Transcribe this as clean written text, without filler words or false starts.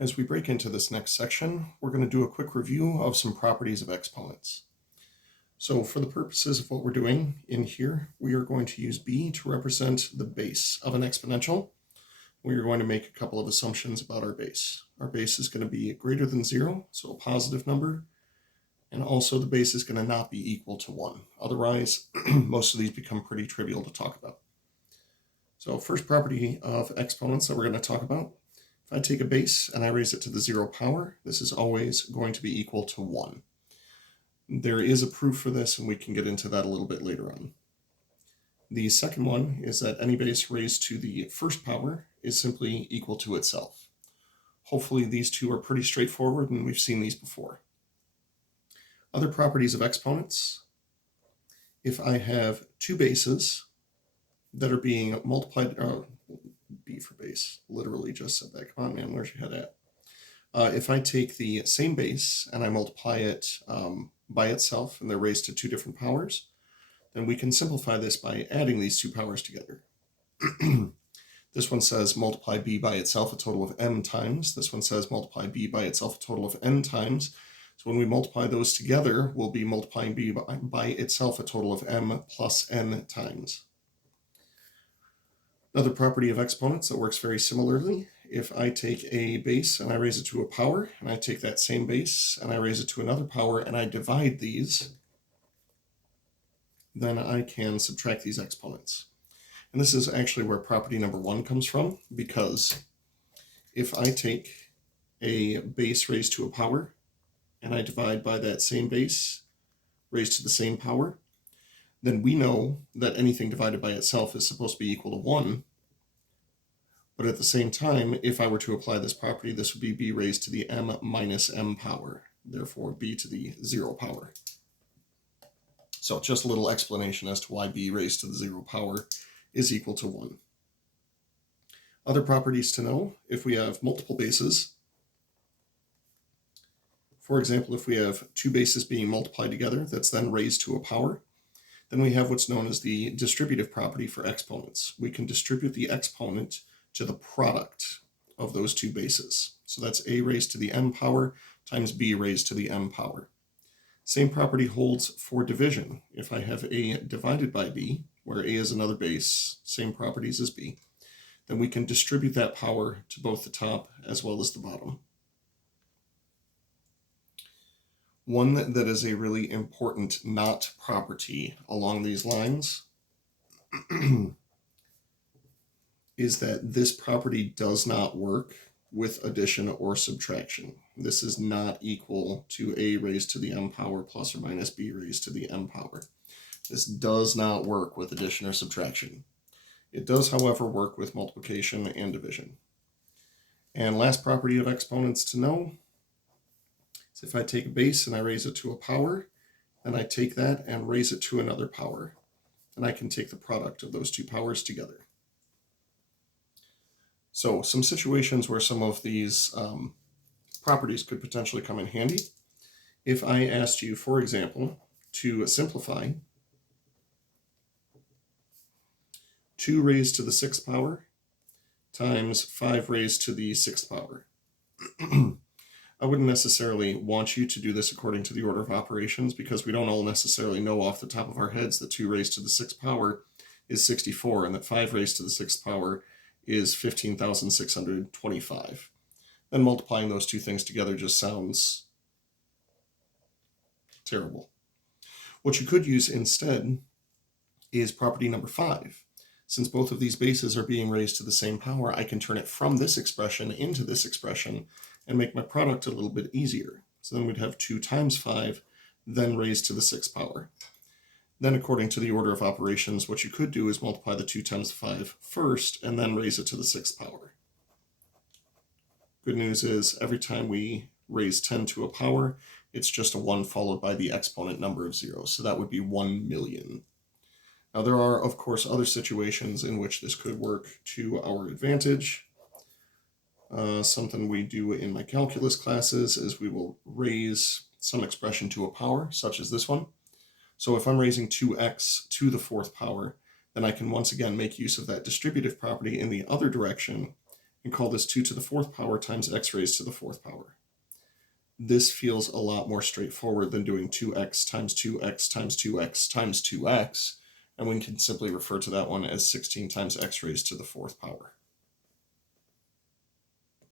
As we break into this next section, we're going to do a quick review of some properties of exponents. So for the purposes of what we're doing in here, we are going to use b to represent the base of an exponential. We are going to make a couple of assumptions about our base. Our base is going to be greater than 0, so a positive number, and also the base is going to not be equal to 1. Otherwise, most of these become pretty trivial to talk about. So first property of exponents that we're going to talk about. If I take a base and I raise it to the 0 power, this is always going to be equal to 1. There is a proof for this, and we can get into that a little bit later on. The second one is that any base raised to the first power is simply equal to itself. Hopefully these two are pretty straightforward, and we've seen these before. Other properties of exponents. If I have two bases that are being multiplied, B for base, literally just said that. Come on, man, where's your head at? If I take the same base and I multiply it by itself, and they're raised to two different powers, then we can simplify this by adding these two powers together. This one says multiply b by itself a total of m times. This one says multiply b by itself a total of n times. So when we multiply those together, we'll be multiplying b by itself a total of m plus n times. Another property of exponents that works very similarly. If I take a base and I raise it to a power, and I take that same base and I raise it to another power, and I divide these, then I can subtract these exponents. And this is actually where property number 1 comes from, because if I take a base raised to a power and I divide by that same base raised to the same power, then we know that anything divided by itself is supposed to be equal to 1. But at the same time, if I were to apply this property, this would be b raised to the m minus m power, therefore b to the 0 power. So just a little explanation as to why b raised to the 0 power is equal to 1. Other properties to know: if we have multiple bases, for example, if we have two bases being multiplied together that's then raised to a power, then we have what's known as the distributive property for exponents. We can distribute the exponent to the product of those two bases. So that's a raised to the m power times b raised to the m power. Same property holds for division. If I have a divided by b, where a is another base, same properties as b, then we can distribute that power to both the top as well as the bottom. One that is a really important not property along these lines is that this property does not work with addition or subtraction. This is not equal to a raised to the m power plus or minus b raised to the m power. This does not work with addition or subtraction. It does, however, work with multiplication and division. And last property of exponents to know is if I take a base and I raise it to a power, then I take that and raise it to another power, and I can take the product of those two powers together. So some situations where some of these properties could potentially come in handy. If I asked you, for example, to simplify 2 raised to the 6th power times 5 raised to the 6th power. I wouldn't necessarily want you to do this according to the order of operations, because we don't all necessarily know off the top of our heads that 2 raised to the 6th power is 64, and that 5 raised to the 6th power is 15,625. Then multiplying those two things together just sounds terrible. What you could use instead is property number 5. Since both of these bases are being raised to the same power, I can turn it from this expression into this expression and make my product a little bit easier. So then we'd have 2 times 5, then raised to the 6th power. Then according to the order of operations, what you could do is multiply the 2 times 5 first, and then raise it to the 6th power. Good news is every time we raise 10 to a power, it's just a 1 followed by the exponent number of 0. So that would be 1 million. Now there are, of course, other situations in which this could work to our advantage. Something we do in my calculus classes is we will raise some expression to a power, such as this one. So if I'm raising 2x to the 4th power, then I can once again make use of that distributive property in the other direction and call this 2 to the 4th power times x raised to the 4th power. This feels a lot more straightforward than doing 2x times 2x times 2x times 2x, and we can simply refer to that one as 16 times x raised to the 4th power.